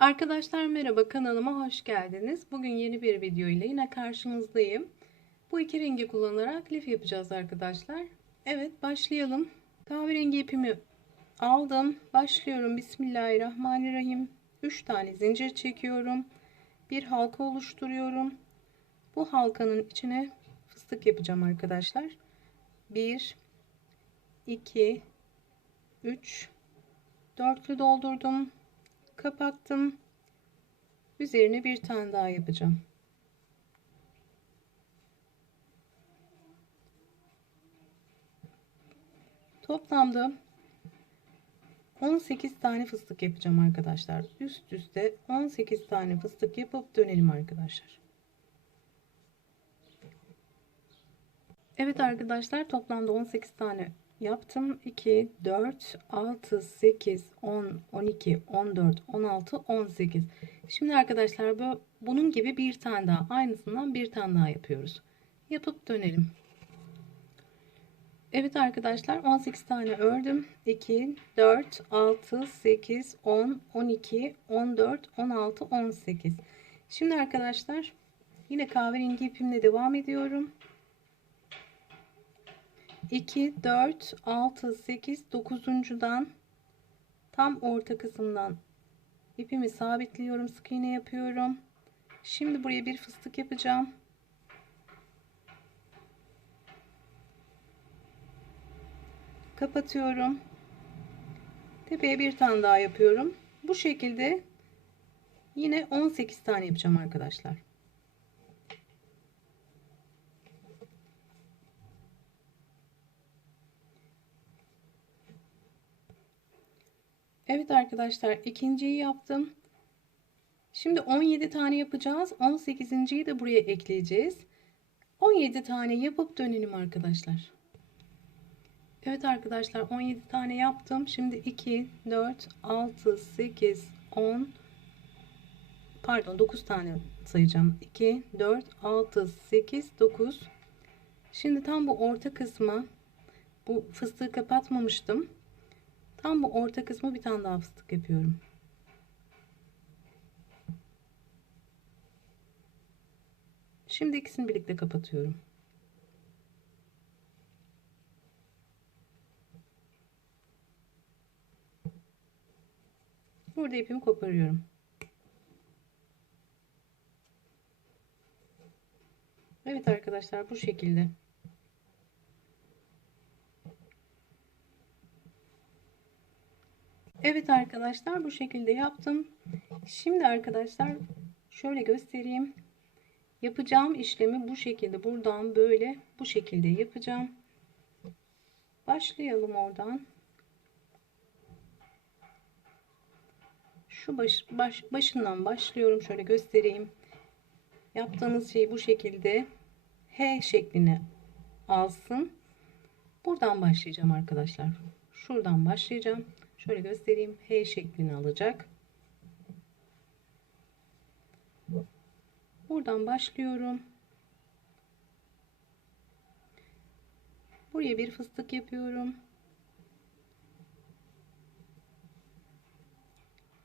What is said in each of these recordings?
Arkadaşlar merhaba kanalıma hoş geldiniz. Bugün yeni bir video ile yine karşınızdayım. Bu iki rengi kullanarak lif yapacağız arkadaşlar. Evet başlayalım. Kahverengi ipimi aldım. Başlıyorum. Bismillahirrahmanirrahim. 3 tane zincir çekiyorum. Bir halka oluşturuyorum. Bu halkanın içine fıstık yapacağım arkadaşlar. 1 2 3 dörtlü doldurdum kapattım. Üzerine bir tane daha yapacağım. Toplamda 18 tane fıstık yapacağım arkadaşlar. Üst üste 18 tane fıstık yapıp dönelim arkadaşlar. Evet arkadaşlar toplamda 18 tane yaptım. 2 4 6 8 10 12 14 16 18 şimdi arkadaşlar bu bunun gibi bir tane daha aynısından bir tane daha yapıyoruz. Yapıp dönelim. Evet arkadaşlar 18 tane ördüm. 2 4 6 8 10 12 14 16 18 şimdi arkadaşlar yine kahverengi ipimle devam ediyorum 2 4 6 8 9'uncudan tam orta kısımdan ipimi sabitliyorum sık iğne yapıyorum. Şimdi buraya bir fıstık yapacağım. Kapatıyorum. Tepeye bir tane daha yapıyorum. Bu şekilde yine 18 tane yapacağım arkadaşlar Evet arkadaşlar ikinciyi yaptım. Şimdi 17 tane yapacağız. 18.yi de buraya ekleyeceğiz. 17 tane yapıp dönelim arkadaşlar. Evet arkadaşlar 17 tane yaptım. Şimdi 2, 4, 6, 8, 10 pardon 9 tane sayacağım. 2, 4, 6, 8, 9 Şimdi tam bu orta kısma bu fıstığı kapatmamıştım. Tam bu orta kısmı bir tane daha fıstık yapıyorum. Şimdi ikisini birlikte kapatıyorum. Burada ipimi koparıyorum. Evet arkadaşlar bu şekilde. Evet arkadaşlar bu şekilde yaptım. Şimdi arkadaşlar şöyle göstereyim. Yapacağım işlemi bu şekilde buradan böyle bu şekilde yapacağım. Başlayalım oradan. Şu baş, baş, başından başlıyorum. Şöyle göstereyim. Yaptığınız şey bu şekilde H şeklini alsın. Buradan başlayacağım arkadaşlar. Şuradan başlayacağım. Şöyle göstereyim. H şeklini alacak. Buradan başlıyorum. Buraya bir fıstık yapıyorum.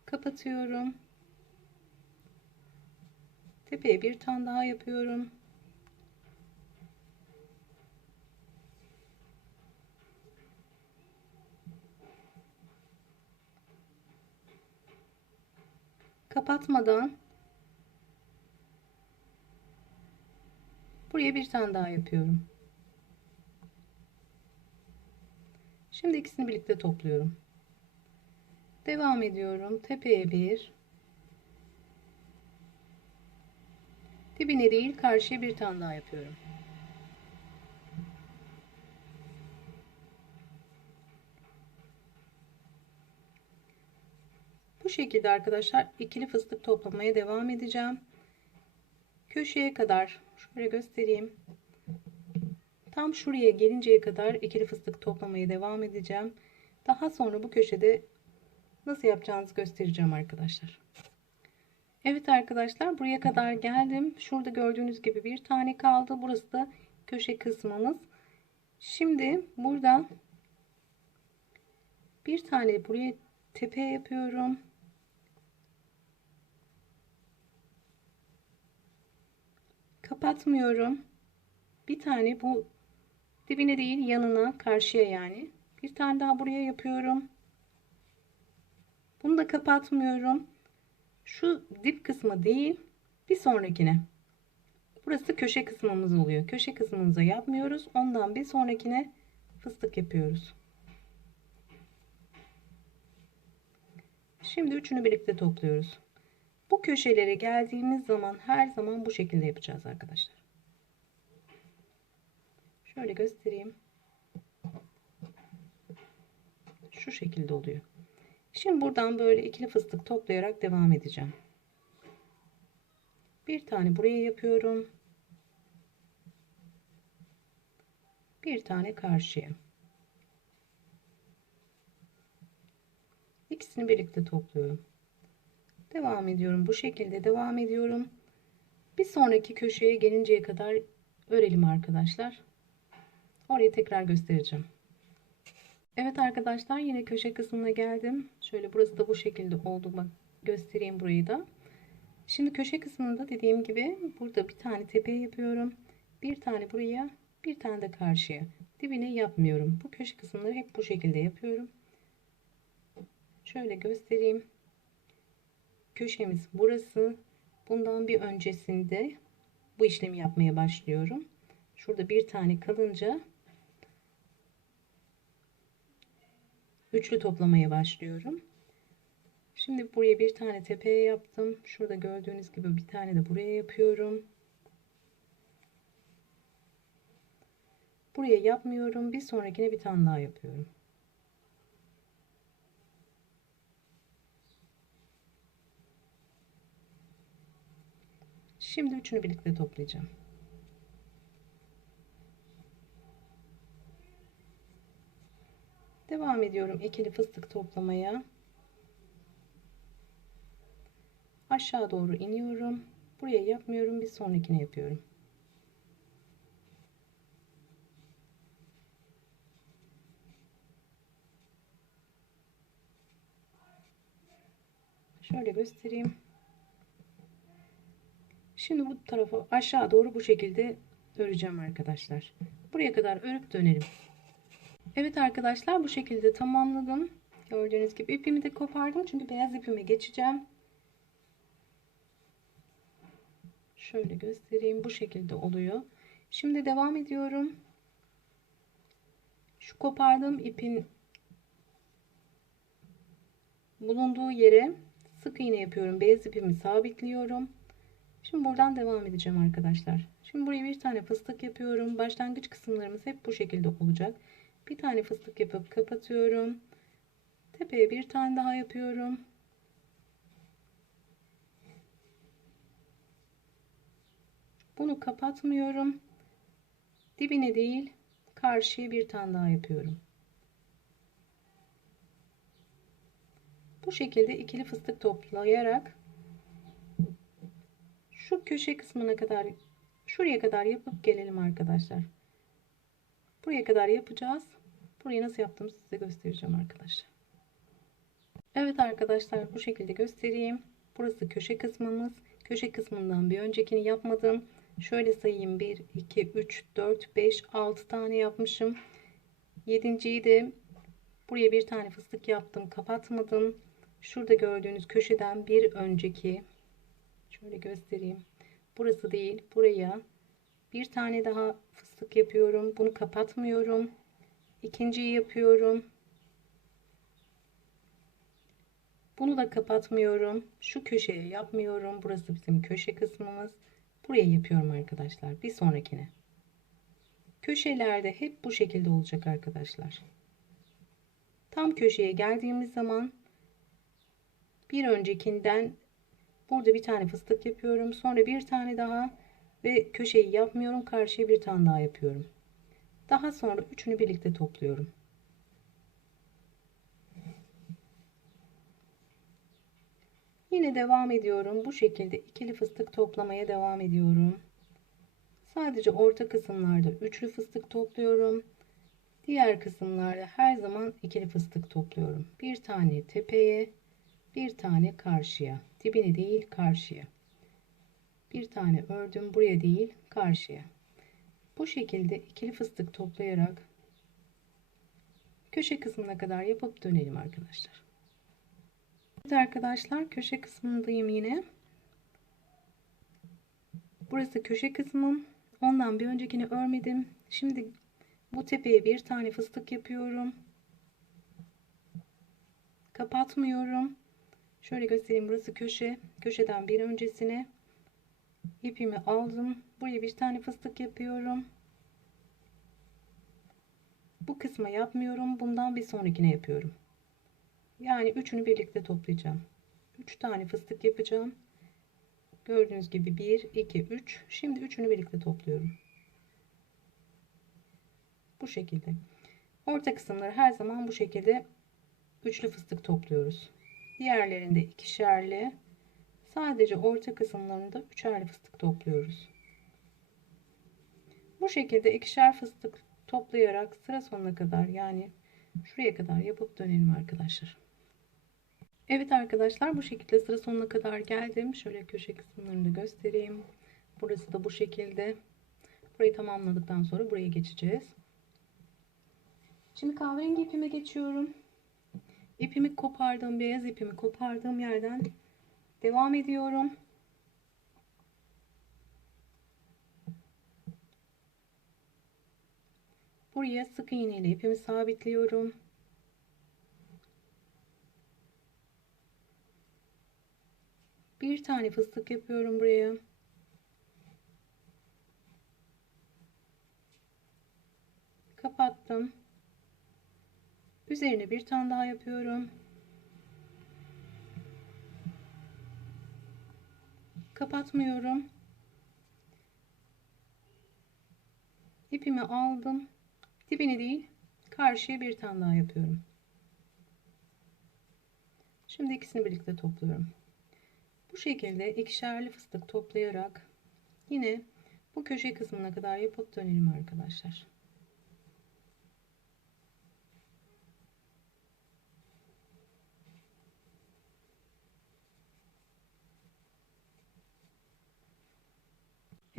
Kapatıyorum. Tepeye bir tane daha yapıyorum. Kapatmadan buraya bir tane daha yapıyorum. Şimdi ikisini birlikte topluyorum. Devam ediyorum. Tepeye bir. Dibine değil karşıya bir tane daha yapıyorum. Şekilde arkadaşlar ikili fıstık toplamaya devam edeceğim. Köşeye kadar şöyle göstereyim. Tam şuraya gelinceye kadar ikili fıstık toplamaya devam edeceğim. Daha sonra bu köşede nasıl yapacağınızı göstereceğim arkadaşlar. Evet arkadaşlar buraya kadar geldim. Şurada gördüğünüz gibi bir tane kaldı. Burası da köşe kısmımız. Şimdi burada bir tane buraya tepe yapıyorum. Kapatmıyorum. Bir tane bu dibine değil yanına karşıya yani. Bir tane daha buraya yapıyorum. Bunu da kapatmıyorum. Şu dip kısmı değil bir sonrakine. Burası köşe kısmımız oluyor. Köşe kısmımıza yapmıyoruz. Ondan bir sonrakine fıstık yapıyoruz. Şimdi üçünü birlikte topluyoruz. Bu köşelere geldiğimiz zaman her zaman bu şekilde yapacağız arkadaşlar. Şöyle göstereyim. Şu şekilde oluyor. Şimdi buradan böyle ikili fıstık toplayarak devam edeceğim. Bir tane buraya yapıyorum. Bir tane karşıya. İkisini birlikte topluyorum. Devam ediyorum. Bu şekilde devam ediyorum. Bir sonraki köşeye gelinceye kadar örelim arkadaşlar. Orayı tekrar göstereceğim. Evet arkadaşlar yine köşe kısmına geldim. Şöyle burası da bu şekilde oldu. Bak göstereyim burayı da. Şimdi köşe kısmında dediğim gibi burada bir tane tepeye yapıyorum. Bir tane buraya, bir tane de karşıya. Dibine yapmıyorum. Bu köşe kısımları hep bu şekilde yapıyorum. Şöyle göstereyim. Köşemiz burası. Bundan bir öncesinde bu işlemi yapmaya başlıyorum. Şurada bir tane kalınca üçlü toplamaya başlıyorum. Şimdi buraya bir tane tepeye yaptım. Şurada gördüğünüz gibi bir tane de buraya yapıyorum. Buraya yapmıyorum. Bir sonrakine bir tane daha yapıyorum. Şimdi üçünü birlikte toplayacağım. Devam ediyorum ikili fıstık toplamaya. Aşağı doğru iniyorum. Buraya yapmıyorum. Bir sonrakine yapıyorum. Şöyle göstereyim. Şimdi bu tarafı aşağı doğru bu şekilde öreceğim arkadaşlar. Buraya kadar örüp dönelim. Evet arkadaşlar bu şekilde tamamladım. Gördüğünüz gibi ipimi de kopardım. Çünkü beyaz ipime geçeceğim. Şöyle göstereyim. Bu şekilde oluyor. Şimdi devam ediyorum. Şu kopardığım ipin bulunduğu yere sık iğne yapıyorum. Beyaz ipimi sabitliyorum. Şimdi buradan devam edeceğim arkadaşlar. Şimdi buraya bir tane fıstık yapıyorum. Başlangıç kısımlarımız hep bu şekilde olacak. Bir tane fıstık yapıp kapatıyorum. Tepeye bir tane daha yapıyorum. Bunu kapatmıyorum. Dibine değil, karşıya bir tane daha yapıyorum. Bu şekilde ikili fıstık toplayarak şu köşe kısmına kadar şuraya kadar yapıp gelelim arkadaşlar. Buraya kadar yapacağız. Burayı nasıl yaptığımı size göstereceğim arkadaşlar. Evet arkadaşlar bu şekilde göstereyim. Burası köşe kısmımız. Köşe kısmından bir öncekini yapmadım. Şöyle sayayım 1 2 3 4 5 6 tane yapmışım. Yedinciyi de buraya bir tane fıstık yaptım kapatmadım. Şurada gördüğünüz köşeden bir önceki şöyle göstereyim. Burası değil buraya bir tane daha fıstık yapıyorum. Bunu kapatmıyorum. İkinciyi yapıyorum. Bunu da kapatmıyorum. Şu köşeye yapmıyorum. Burası bizim köşe kısmımız. Buraya yapıyorum arkadaşlar. Bir sonrakine. Köşelerde hep bu şekilde olacak arkadaşlar. Tam köşeye geldiğimiz zaman bir öncekinden burada bir tane fıstık yapıyorum. Sonra bir tane daha ve köşeyi yapmıyorum. Karşıya bir tane daha yapıyorum. Daha sonra üçünü birlikte topluyorum. Yine devam ediyorum. Bu şekilde ikili fıstık toplamaya devam ediyorum. Sadece orta kısımlarda üçlü fıstık topluyorum. Diğer kısımlarda her zaman ikili fıstık topluyorum. Bir tane tepeye, bir tane karşıya. Dibini değil karşıya. bir tane ördüm buraya değil karşıya. Bu şekilde ikili fıstık toplayarak köşe kısmına kadar yapıp dönelim arkadaşlar. Evet arkadaşlar köşe kısmındayım yine. Burası köşe kısmım. Ondan bir öncekini örmedim. Şimdi bu tepeye bir tane fıstık yapıyorum. Kapatmıyorum şöyle göstereyim burası köşe. Köşeden bir öncesine ipimi aldım. Buraya bir tane fıstık yapıyorum. Bu kısma yapmıyorum bundan bir sonrakine yapıyorum. Yani üçünü birlikte toplayacağım. 3 tane fıstık yapacağım. Gördüğünüz gibi 1 2 3 şimdi üçünü birlikte topluyorum. Bu şekilde. Orta kısımları her zaman bu şekilde üçlü fıstık topluyoruz diğerlerinde ikişerli sadece orta kısımlarında üçerli fıstık topluyoruz. Bu şekilde ikişer fıstık toplayarak sıra sonuna kadar yani şuraya kadar yapıp dönelim arkadaşlar. Evet arkadaşlar bu şekilde sıra sonuna kadar geldim. Şöyle köşe kısımlarını da göstereyim. Burası da bu şekilde. Burayı tamamladıktan sonra buraya geçeceğiz. Şimdi kahverengi ipime geçiyorum ipimi kopardığım beyaz ipimi kopardığım yerden devam ediyorum. Buraya sık iğne ile ipimi sabitliyorum. Bir tane fıstık yapıyorum buraya. Kapattım üzerine bir tane daha yapıyorum. Kapatmıyorum. İpimi aldım. Dibini değil karşıya bir tane daha yapıyorum. Şimdi ikisini birlikte topluyorum. Bu şekilde ikişerli fıstık toplayarak yine bu köşe kısmına kadar yapıp dönelim arkadaşlar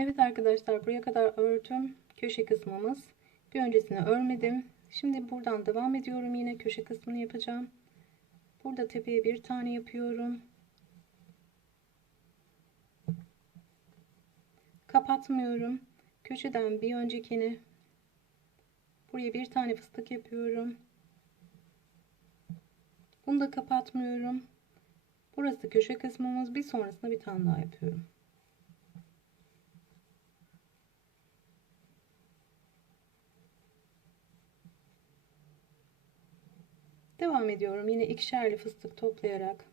Evet arkadaşlar buraya kadar ördüm köşe kısmımız. Bir öncesine örmedim. Şimdi buradan devam ediyorum. Yine köşe kısmını yapacağım. Burada tepeye bir tane yapıyorum. Kapatmıyorum. Köşeden bir öncekini buraya bir tane fıstık yapıyorum. Bunu da kapatmıyorum. Burası köşe kısmımız. Bir sonrasında bir tane daha yapıyorum Devam ediyorum. Yine ikişerli fıstık toplayarak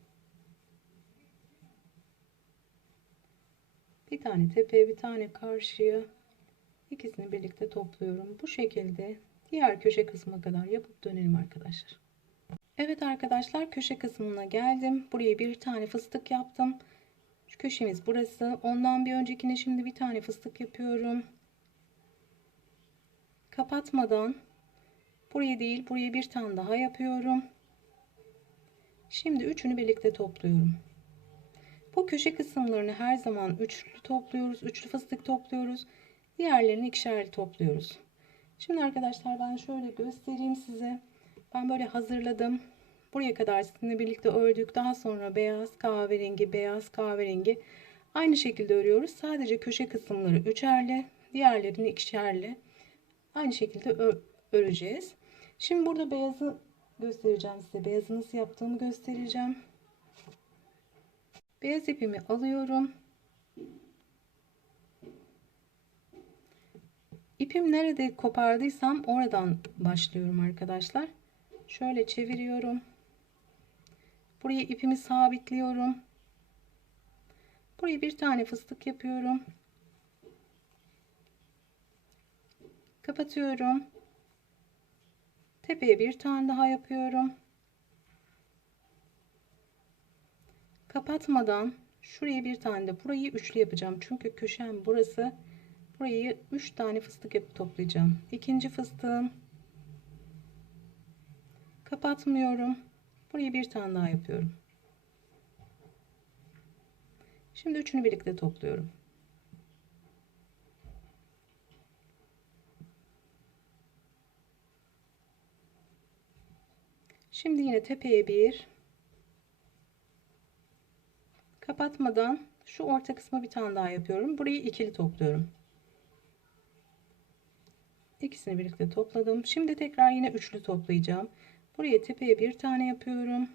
bir tane tepeye bir tane karşıya ikisini birlikte topluyorum. Bu şekilde diğer köşe kısmına kadar yapıp dönelim arkadaşlar. Evet arkadaşlar köşe kısmına geldim. Buraya bir tane fıstık yaptım. Şu köşemiz burası. Ondan bir öncekine şimdi bir tane fıstık yapıyorum. Kapatmadan Buraya değil buraya bir tane daha yapıyorum. Şimdi üçünü birlikte topluyorum. Bu köşe kısımlarını her zaman üçlü topluyoruz. Üçlü fıstık topluyoruz. Diğerlerini ikişerli topluyoruz. Şimdi arkadaşlar ben şöyle göstereyim size. Ben böyle hazırladım. Buraya kadar sizinle birlikte ördük. Daha sonra beyaz, kahverengi, beyaz, kahverengi. Aynı şekilde örüyoruz. Sadece köşe kısımları üçerli. Diğerlerini ikişerli. Aynı şekilde öreceğiz. Şimdi burada beyazı göstereceğim size. Beyazı nasıl yaptığımı göstereceğim. Beyaz ipimi alıyorum. İpim nerede kopardıysam oradan başlıyorum arkadaşlar. Şöyle çeviriyorum. Buraya ipimi sabitliyorum. Buraya bir tane fıstık yapıyorum. Kapatıyorum. Tepeye bir tane daha yapıyorum. Kapatmadan şuraya bir tane de burayı üçlü yapacağım. Çünkü köşem burası. Burayı üç tane fıstık yapıp toplayacağım. İkinci fıstığım. Kapatmıyorum. Burayı bir tane daha yapıyorum. Şimdi üçünü birlikte topluyorum. Şimdi yine tepeye bir kapatmadan şu orta kısma bir tane daha yapıyorum. Burayı ikili topluyorum. İkisini birlikte topladım. Şimdi tekrar yine üçlü toplayacağım. Buraya tepeye bir tane yapıyorum.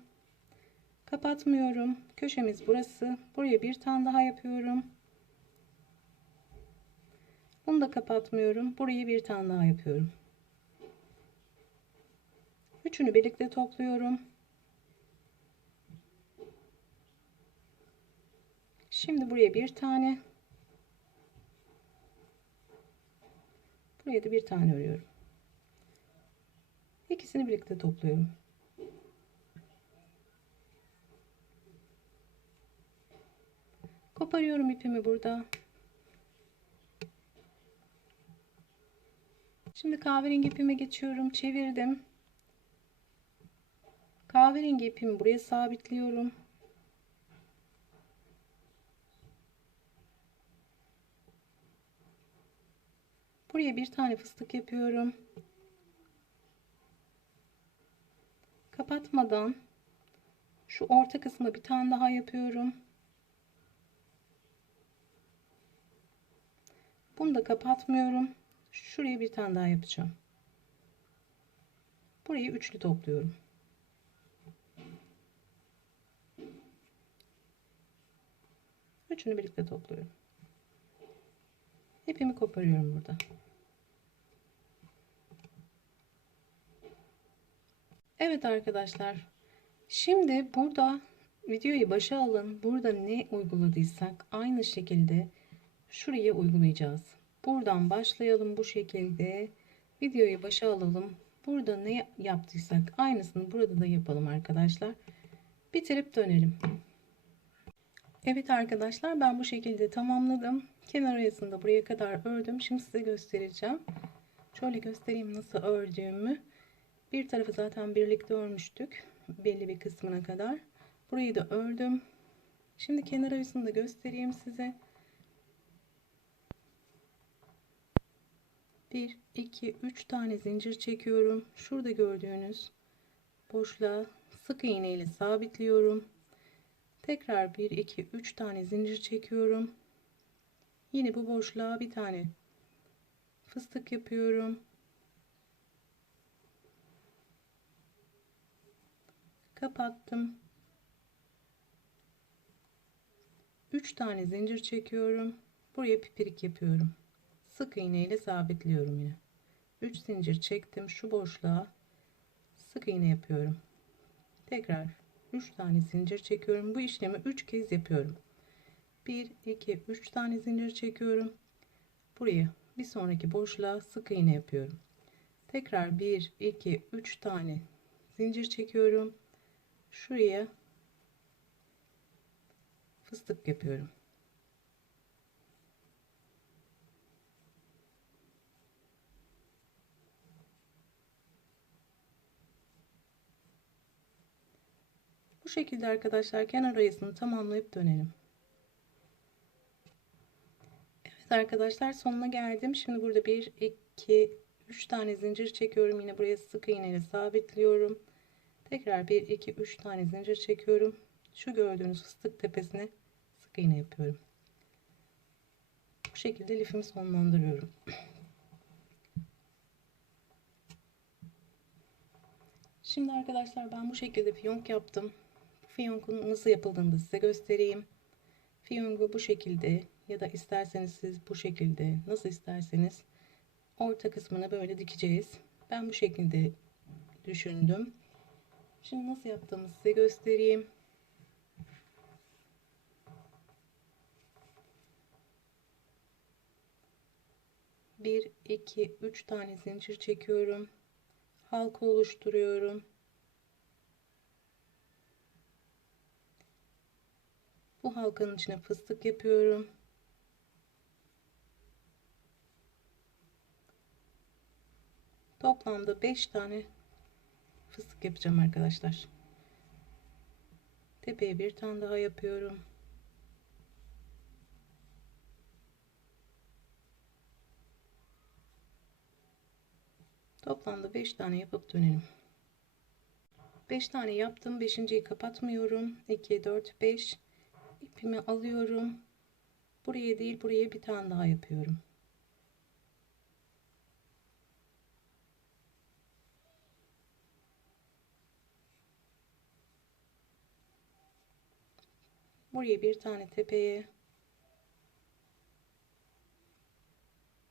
Kapatmıyorum. Köşemiz burası. Buraya bir tane daha yapıyorum. Bunu da kapatmıyorum. Burayı bir tane daha yapıyorum. Üçünü birlikte topluyorum. Şimdi buraya bir tane. Buraya da bir tane örüyorum. İkisini birlikte topluyorum. Koparıyorum ipimi burada. Şimdi kahverengi ipime geçiyorum. Çevirdim. Kahverengi ipimi buraya sabitliyorum. Buraya bir tane fıstık yapıyorum. Kapatmadan şu orta kısma bir tane daha yapıyorum. Bunu da kapatmıyorum. Şuraya bir tane daha yapacağım. Burayı üçlü topluyorum. Üçünü birlikte topluyorum. İpimi koparıyorum burada. Evet arkadaşlar. Şimdi burada videoyu başa alın. Burada ne uyguladıysak aynı şekilde şuraya uygulayacağız. Buradan başlayalım bu şekilde. Videoyu başa alalım. Burada ne yaptıysak aynısını burada da yapalım arkadaşlar. Bitirip dönelim. Evet arkadaşlar ben bu şekilde tamamladım. Kenar arasında buraya kadar ördüm. Şimdi size göstereceğim. Şöyle göstereyim nasıl ördüğümü. Bir tarafı zaten birlikte örmüştük. Belli bir kısmına kadar. Burayı da ördüm. Şimdi kenar arasında göstereyim size. 1 2 3 tane zincir çekiyorum. Şurada gördüğünüz boşluğa sık iğne ile sabitliyorum. Tekrar 1 2 3 tane zincir çekiyorum. Yine bu boşluğa bir tane fıstık yapıyorum. Kapattım. 3 tane zincir çekiyorum. Buraya pipirik yapıyorum. Sık iğne ile sabitliyorum yine. 3 zincir çektim. Şu boşluğa sık iğne yapıyorum. Tekrar 3 tane zincir çekiyorum. Bu işlemi 3 kez yapıyorum. 1 2 3 tane zincir çekiyorum. Buraya bir sonraki boşluğa sık iğne yapıyorum. Tekrar 1 2 3 tane zincir çekiyorum. Şuraya fıstık yapıyorum. Şekilde arkadaşlar kenar arasını tamamlayıp dönelim. Evet arkadaşlar sonuna geldim. Şimdi burada 1 2 3 tane zincir çekiyorum. Yine buraya sık iğne ile sabitliyorum. Tekrar 1 2 3 tane zincir çekiyorum. Şu gördüğünüz fıstık tepesine sık iğne yapıyorum. Bu şekilde lifimi sonlandırıyorum. Şimdi arkadaşlar ben bu şekilde fiyonk yaptım. Fiyonkun nasıl yapıldığını da size göstereyim. Fiyonku bu şekilde ya da isterseniz siz bu şekilde nasıl isterseniz orta kısmına böyle dikeceğiz. Ben bu şekilde düşündüm. Şimdi nasıl yaptığımı size göstereyim. Bir, iki, üç tane zincir çekiyorum. Halka oluşturuyorum. Bu halkanın içine fıstık yapıyorum. Toplamda 5 tane fıstık yapacağım arkadaşlar. Tepeye bir tane daha yapıyorum. Toplamda 5 tane yapıp dönelim. 5 tane yaptım. 5.yi kapatmıyorum. 2, 4, 5. ipimi alıyorum. Buraya değil buraya bir tane daha yapıyorum. Buraya bir tane tepeye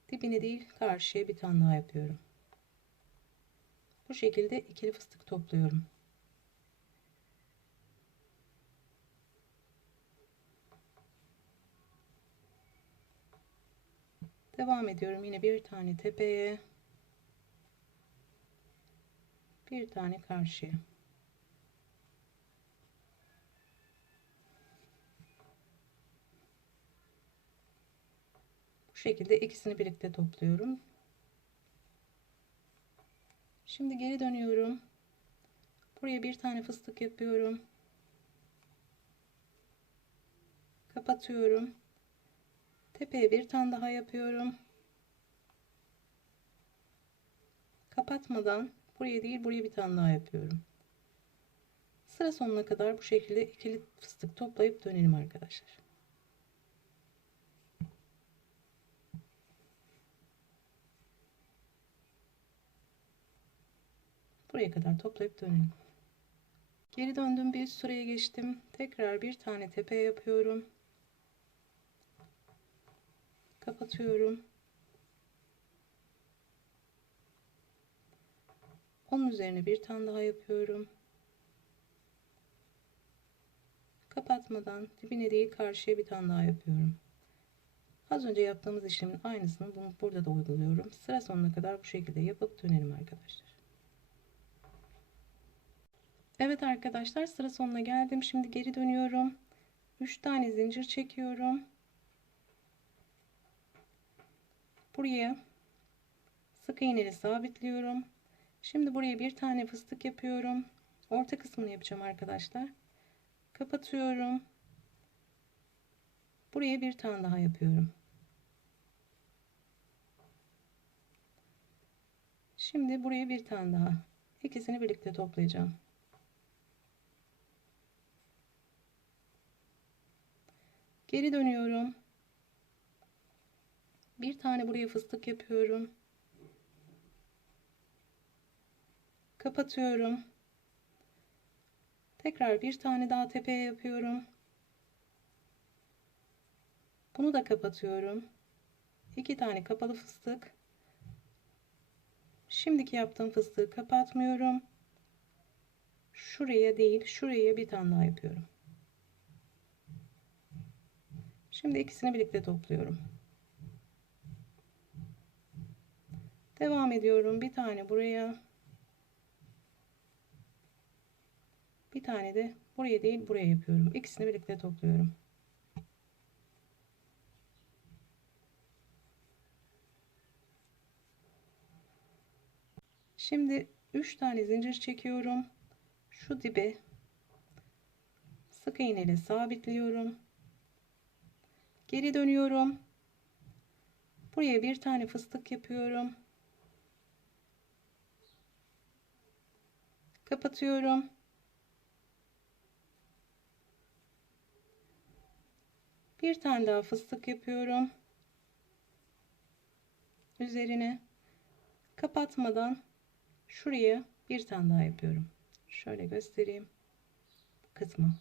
dibine değil karşıya bir tane daha yapıyorum. Bu şekilde ikili fıstık topluyorum. Devam ediyorum yine bir tane tepeye bir tane karşıya. Bu şekilde ikisini birlikte topluyorum. Şimdi geri dönüyorum. Buraya bir tane fıstık yapıyorum. Kapatıyorum. Tepeye bir tane daha yapıyorum. Kapatmadan buraya değil buraya bir tane daha yapıyorum. Sıra sonuna kadar bu şekilde ikili fıstık toplayıp dönelim arkadaşlar. Buraya kadar toplayıp dönelim. Geri döndüm bir sıraya geçtim. Tekrar bir tane tepe yapıyorum. Kapatıyorum. Onun üzerine bir tane daha yapıyorum. Kapatmadan dibine değil karşıya bir tane daha yapıyorum. Az önce yaptığımız işlemin aynısını bunu burada da uyguluyorum. Sıra sonuna kadar bu şekilde yapıp dönelim arkadaşlar. Evet arkadaşlar sıra sonuna geldim. Şimdi geri dönüyorum. 3 tane zincir çekiyorum. Buraya sık iğneli sabitliyorum. Şimdi buraya bir tane fıstık yapıyorum. Orta kısmını yapacağım arkadaşlar. Kapatıyorum. Buraya bir tane daha yapıyorum. Şimdi buraya bir tane daha. İkisini birlikte toplayacağım. Geri dönüyorum. Bir tane buraya fıstık yapıyorum. Kapatıyorum. Tekrar bir tane daha tepeye yapıyorum. Bunu da kapatıyorum. İki tane kapalı fıstık. Şimdiki yaptığım fıstığı kapatmıyorum. Şuraya değil, şuraya bir tane daha yapıyorum. Şimdi ikisini birlikte topluyorum. Devam ediyorum. Bir tane buraya. Bir tane de buraya değil buraya yapıyorum. İkisini birlikte topluyorum. Şimdi 3 tane zincir çekiyorum. Şu dibe sık iğneyle sabitliyorum. Geri dönüyorum. Buraya bir tane fıstık yapıyorum. Kapatıyorum. Bir tane daha fıstık yapıyorum. Üzerine kapatmadan şuraya bir tane daha yapıyorum. Şöyle göstereyim. Kısmı.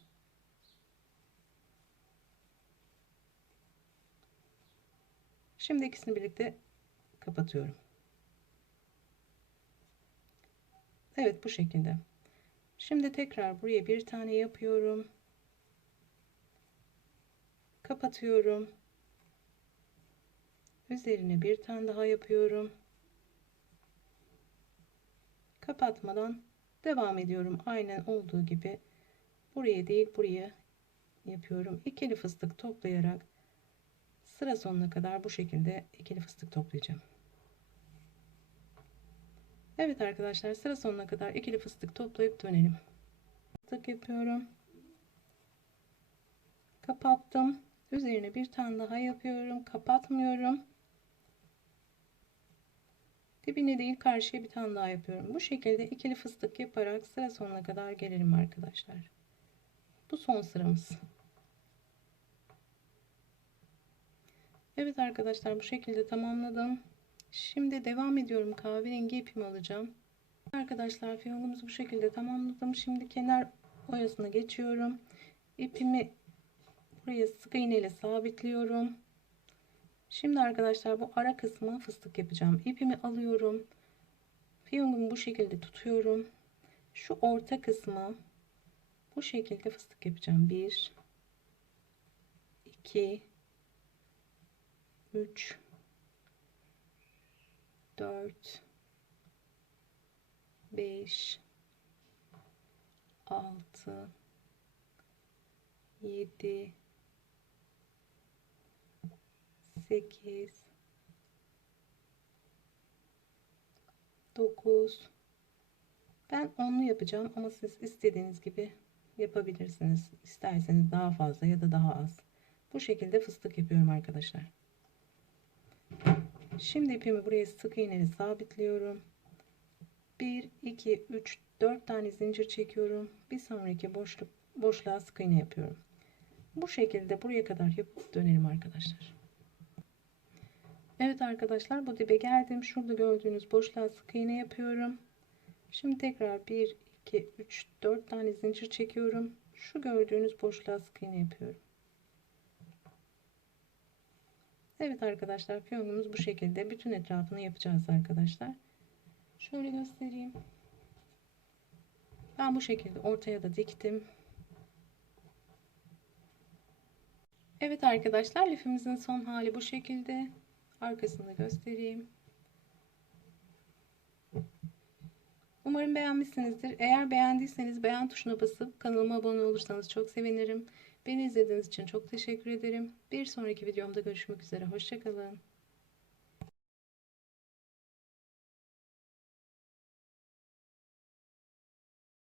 Şimdi ikisini birlikte kapatıyorum. Evet bu şekilde. Şimdi tekrar buraya bir tane yapıyorum. Kapatıyorum. Üzerine bir tane daha yapıyorum. Kapatmadan devam ediyorum. Aynen olduğu gibi buraya değil buraya yapıyorum. İkili fıstık toplayarak sıra sonuna kadar bu şekilde ikili fıstık toplayacağım. Evet arkadaşlar sıra sonuna kadar ikili fıstık toplayıp dönelim. Fıstık yapıyorum. Kapattım. Üzerine bir tane daha yapıyorum. Kapatmıyorum. Dibine değil karşıya bir tane daha yapıyorum. Bu şekilde ikili fıstık yaparak sıra sonuna kadar gelelim arkadaşlar. Bu son sıramız. Evet arkadaşlar bu şekilde tamamladım. Şimdi devam ediyorum. Kahverengi ipimi alacağım. Arkadaşlar fiyongumuzu bu şekilde tamamladım. Şimdi kenar oyasına geçiyorum. İpimi buraya sık iğne ile sabitliyorum. Şimdi arkadaşlar bu ara kısmı fıstık yapacağım. İpimi alıyorum. Fiyongumu bu şekilde tutuyorum. Şu orta kısmı bu şekilde fıstık yapacağım. 1 2 3 4 5 6 7 8 9 ben onlu yapacağım ama siz istediğiniz gibi yapabilirsiniz. İsterseniz daha fazla ya da daha az. Bu şekilde fıstık yapıyorum arkadaşlar. Şimdi ipimi buraya sık iğneli sabitliyorum. 1 2 3 4 tane zincir çekiyorum. Bir sonraki boşluk boşluğa sık iğne yapıyorum. Bu şekilde buraya kadar yapıp dönelim arkadaşlar. Evet arkadaşlar bu dibe geldim. Şurada gördüğünüz boşluğa sık iğne yapıyorum. Şimdi tekrar 1 2 3 4 tane zincir çekiyorum. Şu gördüğünüz boşluğa sık iğne yapıyorum. Evet arkadaşlar fiyongumuz bu şekilde bütün etrafını yapacağız arkadaşlar. Şöyle göstereyim. Ben bu şekilde ortaya da diktim. Evet arkadaşlar lifimizin son hali bu şekilde. Arkasını göstereyim. Umarım beğenmişsinizdir. Eğer beğendiyseniz beğen tuşuna basıp kanalıma abone olursanız çok sevinirim. Beni izlediğiniz için çok teşekkür ederim. Bir sonraki videomda görüşmek üzere. Hoşçakalın.